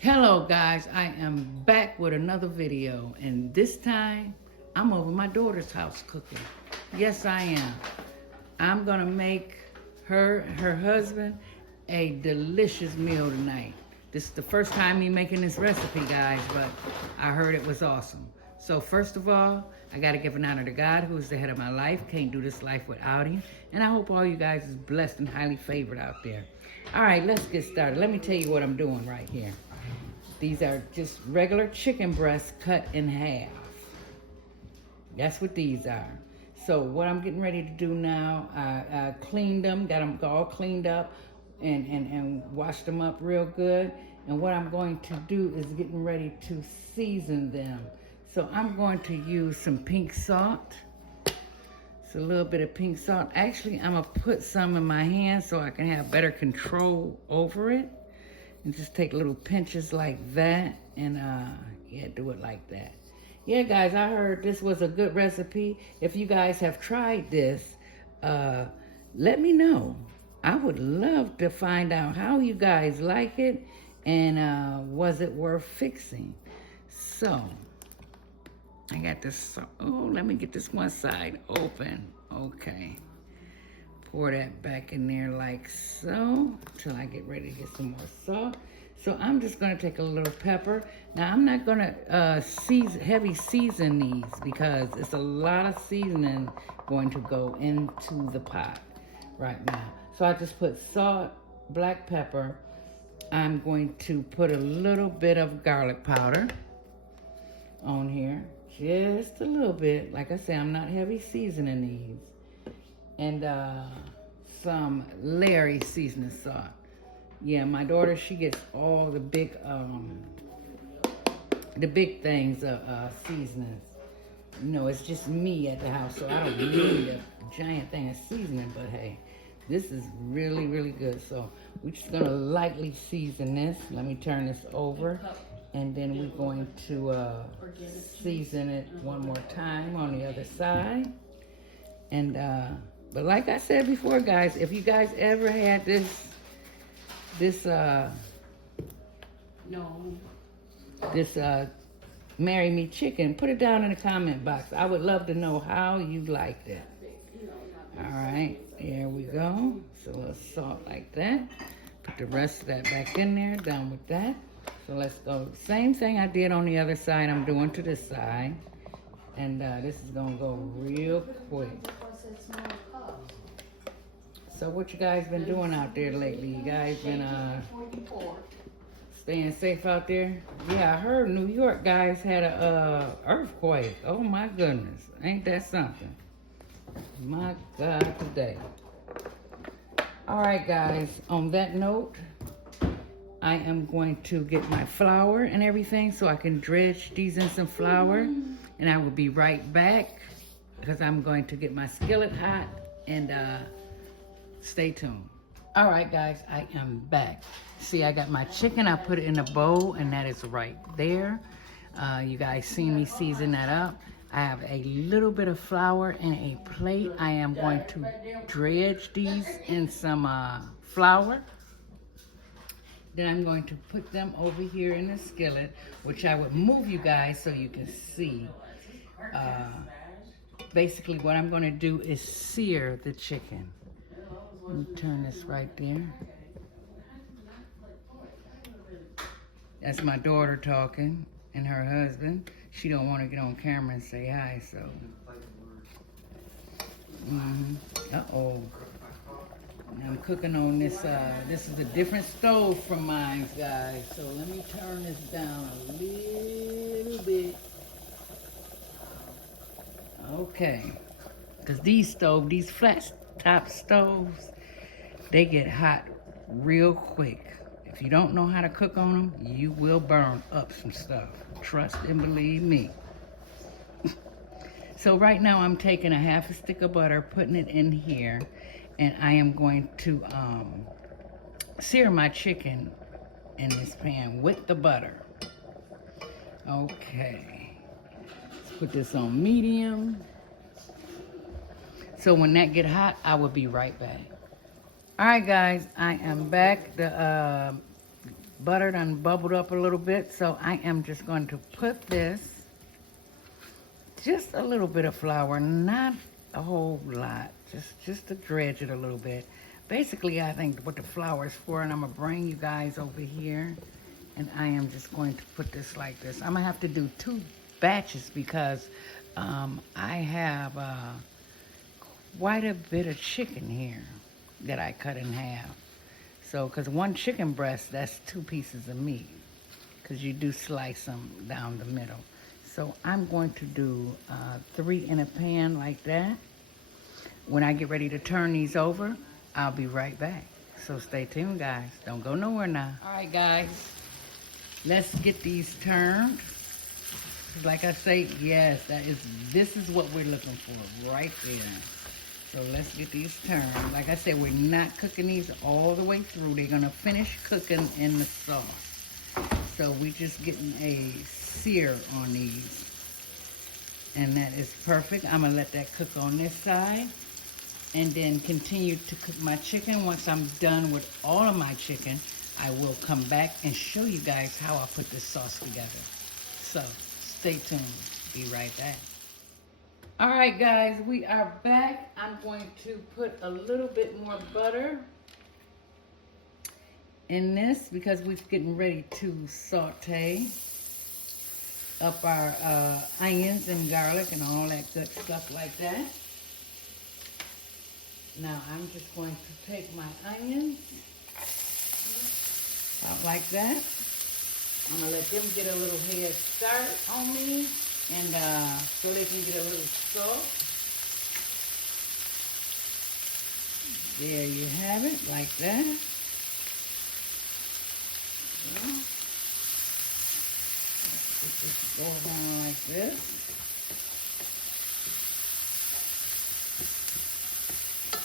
Hello guys, I am back with another video and this time I'm over my daughter's house cooking. Yes, I am. I'm gonna make her husband a delicious meal tonight. This is the first time me making this recipe, guys, but I heard it was awesome. So first of all, I gotta give an honor to God, who is the head of my life. Can't do this life without him. And I hope all you guys is blessed and highly favored out there. All right, let's get started. Let me tell you what I'm doing right here. These are just regular chicken breasts cut in half. That's what these are. So what I'm getting ready to do now, I cleaned them, got them all cleaned up and washed them up real good. And what I'm going to do is getting ready to season them. So I'm going to use some pink salt. It's a little bit of pink salt. Actually, I'm gonna put some in my hand so I can have better control over it. And just take little pinches like that and yeah, do it like that. Yeah, guys, I heard this was a good recipe. If you guys have tried this, let me know. I would love to find out how you guys like it and was it worth fixing. So I got this. Oh, let me get this one side open. Okay. Pour that back in there like so, till I get ready to get some more salt. So I'm just gonna take a little pepper. Now I'm not gonna heavy season these because it's a lot of seasoning going to go into the pot right now. So I just put salt, black pepper. I'm going to put a little bit of garlic powder on here, just a little bit. Like I said, I'm not heavy seasoning these. And some Larry seasoning salt. Yeah, my daughter, she gets all the big things of seasonings. You know, it's just me at the house, so I don't need a giant thing of seasoning, but hey, this is really, really good. So we're just gonna lightly season this. Let me turn this over, and then we're going to season it one more time on the other side. And but like I said before, guys, if you guys ever had this Marry Me chicken, put it down in the comment box. I would love to know how you liked it. All right, there we go. So a little salt like that. Put the rest of that back in there, done with that. So let's go. Same thing I did on the other side, I'm doing to this side. And this is gonna go real quick. So what you guys been doing out there lately? You guys been staying safe out there? Yeah, I heard New York guys had a earthquake. Oh my goodness, ain't that something? My God, today. All right, guys, on that note, I am going to get my flour and everything so I can dredge these in some flour. And I will be right back because I'm going to get my skillet hot and stay tuned. All right, guys, I am back. See, I got my chicken. I put it in a bowl, and that is right there. You guys see me season that up. I have a little bit of flour in a plate. I am going to dredge these in some flour. Then I'm going to put them over here in the skillet, which I would move you guys so you can see. Basically, what I'm going to do is sear the chicken. Let me turn this right there. That's my daughter talking and her husband. She don't want to get on camera and say hi, so. Uh-oh. I'm cooking on this, this is a different stove from mine, guys. So let me turn this down a little bit. Okay. Because these flat top stoves, they get hot real quick. If you don't know how to cook on them, you will burn up some stuff. Trust and believe me. So right now I'm taking a half a stick of butter, putting it in here, and I am going to sear my chicken in this pan with the butter. Okay. Let's put this on medium. So when that get hot, I will be right back. All right, guys, I am back. The butter done bubbled up a little bit. So I am just going to put this, just a little bit of flour, not a whole lot, just to dredge it a little bit. Basically, I think what the flour is for, and I'm gonna bring you guys over here, and I am just going to put this like this. I'm gonna have to do 2 batches because I have quite a bit of chicken here that I cut in half. So, because 1 chicken breast, that's 2 pieces of meat, because you do slice them down the middle. So I'm going to do 3 in a pan like that. When I get ready to turn these over, I'll be right back. So stay tuned, guys. Don't go nowhere now. All right, guys. Let's get these turned. Like I say, yes, this is what we're looking for right there. So let's get these turned. Like I said, we're not cooking these all the way through. They're gonna finish cooking in the sauce. So we're just getting a sear on these. And that is perfect. I'm gonna let that cook on this side and then continue to cook my chicken. Once I'm done with all of my chicken, I will come back and show you guys how I put this sauce together. So stay tuned. Be right back. All right, guys, we are back. I'm going to put a little bit more butter in this because we're getting ready to saute up our onions and garlic and all that good stuff like that. Now I'm just going to take my onions out like that. I'm gonna let them get a little head start on me, and so they can get a little salt. There you have it, like that. Let's just go down like this.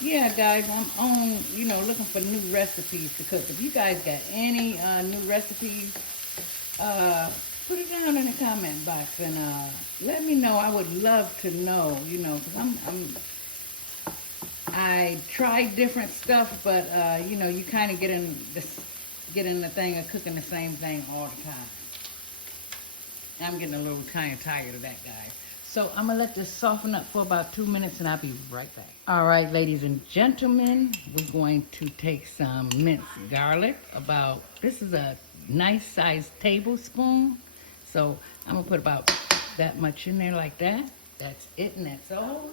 Yeah, guys, I'm on, looking for new recipes to cook. If you guys got any new recipes, put it down in the comment box and let me know. I would love to know, because I try different stuff, but you kind of get in the thing of cooking the same thing all the time. I'm getting a little kind of tired of that, guys. So I'm gonna let this soften up for about 2 minutes and I'll be right back. All right, ladies and gentlemen, we're going to take some minced garlic. This is a nice sized tablespoon. So I'm gonna put about that much in there like that. That's it and that's all.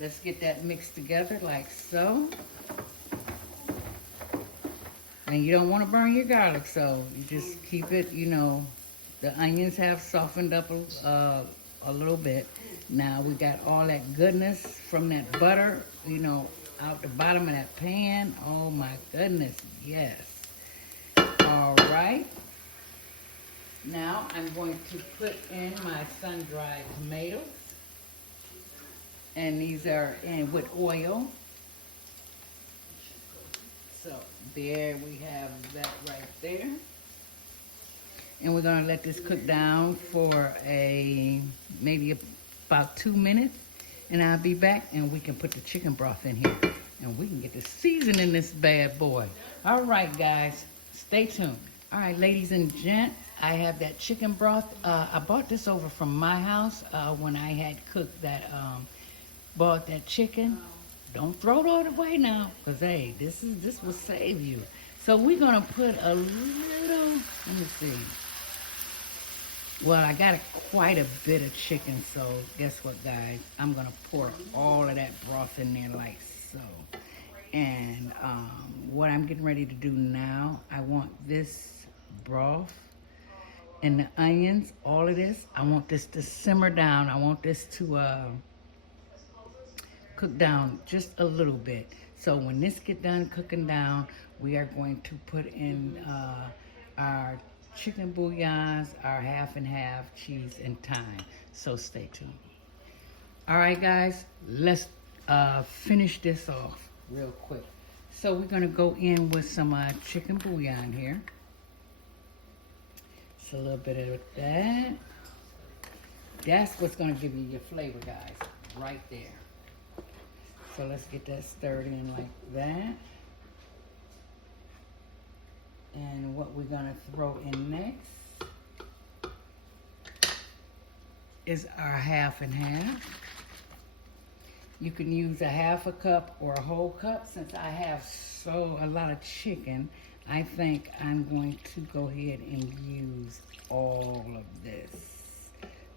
Let's get that mixed together like so. And you don't want to burn your garlic, so you just keep it, the onions have softened up a little bit. Now we got all that goodness from that butter, out the bottom of that pan. Oh my goodness, yes. All right. Now I'm going to put in my sun-dried tomatoes. And these are in with oil. So there we have that right there. And we're gonna let this cook down for maybe about 2 minutes. And I'll be back and we can put the chicken broth in here. And we can get the seasoning this bad boy. All right, guys, stay tuned. All right, ladies and gents, I have that chicken broth. I bought this over from my house when I had cooked that, bought that chicken. Don't throw it all away now, because hey, this will save you. So we're gonna put a little, let me see. Well, I got quite a bit of chicken, so guess what, guys? I'm gonna pour all of that broth in there like so. And what I'm getting ready to do now, I want this broth and the onions, all of this, I want this to simmer down. I want this to cook down just a little bit. So when this get done cooking down, we are going to put in our chicken bouillons, our half and half cheese and thyme. So stay tuned. All right, guys, let's finish this off real quick. So we're gonna go in with some chicken bouillon here. Just a little bit of that. That's what's gonna give you your flavor, guys, right there. So let's get that stirred in like that. And what we're gonna throw in next is our half and half. You can use a half a cup or a whole cup. Since I have a lot of chicken, I think I'm going to go ahead and use all of this,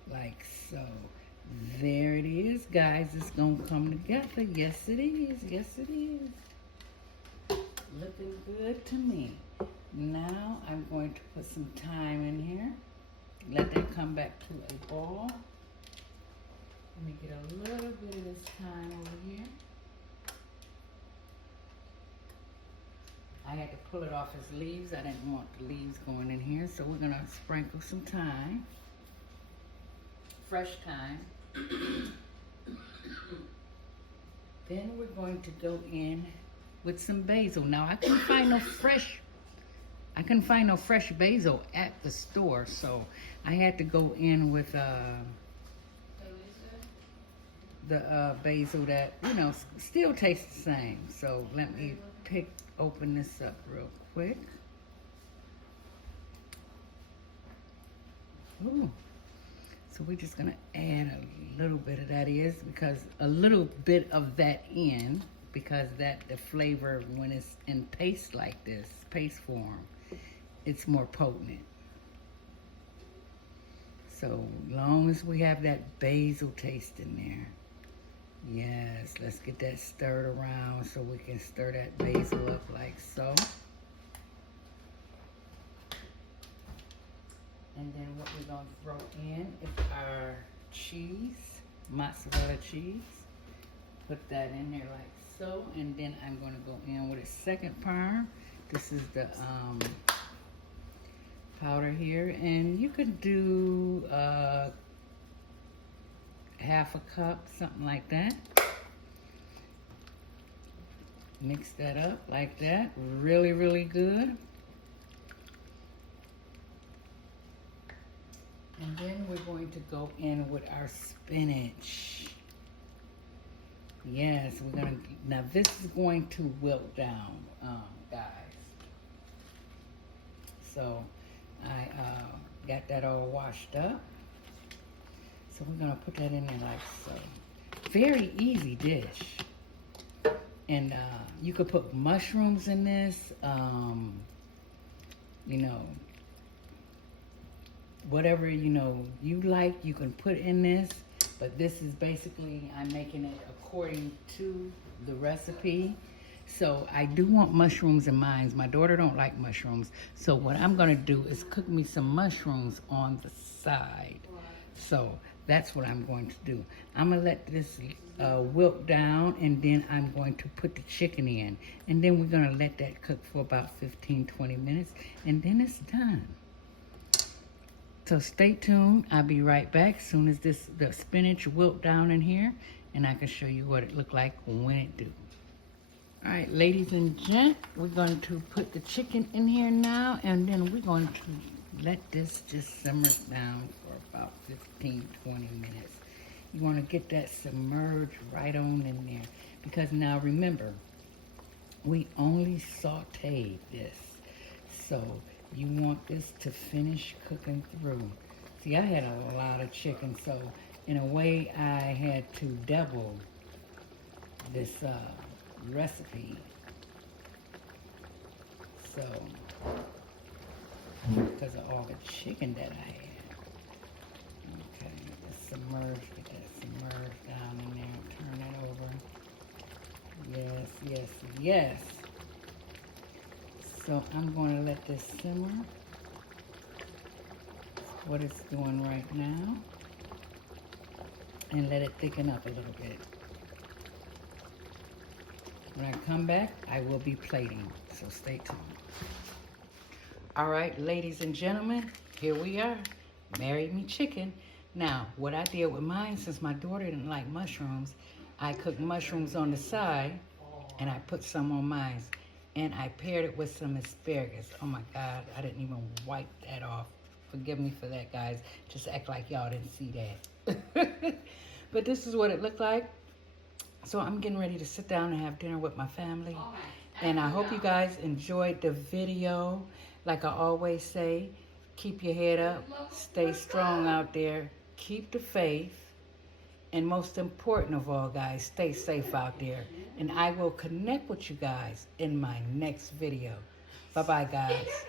like so. There it is, guys. It's gonna come together. Yes, it is. Yes, it is. Looking good to me. Now I'm going to put some thyme in here. Let that come back to a ball. Let me get a little bit of this thyme over here. I had to pull it off its leaves. I didn't want the leaves going in here, so we're gonna sprinkle some thyme. Fresh thyme. Then we're going to go in with some basil. Now I couldn't find no fresh basil at the store, so I had to go in with the basil that, you know, still tastes the same. So let me open this up real quick. Ooh. So we're just gonna add a little bit of that because that the flavor, when it's in paste like this, paste form, it's more potent. So long as we have that basil taste in there. Yes, let's get that stirred around so we can stir that basil up like so. And then what we're gonna throw in is our cheese, mozzarella cheese. Put that in there like so. And then I'm gonna go in with a second parm. This is the powder here. And you could do half a cup, something like that. Mix that up like that. Really, really good. And then we're going to go in with our spinach. Yes, now this is going to wilt down, guys. So I got that all washed up. So we're gonna put that in there like so. Very easy dish. And you could put mushrooms in this, you know, whatever, you know, you like, you can put in this. But this is basically, I'm making it according to the recipe. So I do want mushrooms in mine. My daughter don't like mushrooms. So what I'm gonna do is cook me some mushrooms on the side. So that's what I'm going to do. I'm gonna let this wilt down, and then I'm going to put the chicken in. And then we're gonna let that cook for about 15-20 minutes, and then it's done. So stay tuned. I'll be right back as soon as the spinach wilt down in here, and I can show you what it looked like when it do. All right, ladies and gents, we're going to put the chicken in here now, and then we're going to let this just simmer down for about 15-20 minutes. You want to get that submerged right on in there, because now remember, we only sauteed this. So you want this to finish cooking through. See, I had a lot of chicken, so in a way I had to double this recipe. So, because of all the chicken that I had. Okay, let's get that submerged down in there. Turn that over. Yes, yes, yes. So I'm going to let this simmer. What it's doing right now. And let it thicken up a little bit. When I come back, I will be plating, so stay tuned. All right, ladies and gentlemen, here we are. Marry Me Chicken. Now, what I did with mine, since my daughter didn't like mushrooms, I cooked mushrooms on the side, and I put some on mine. And I paired it with some asparagus. Oh my God, I didn't even wipe that off. Forgive me for that, guys. Just act like y'all didn't see that. But this is what it looked like. So I'm getting ready to sit down and have dinner with my family. And I hope you guys enjoyed the video. Like I always say, keep your head up, stay strong out there, keep the faith, and most important of all, guys, stay safe out there. And I will connect with you guys in my next video. Bye-bye, guys.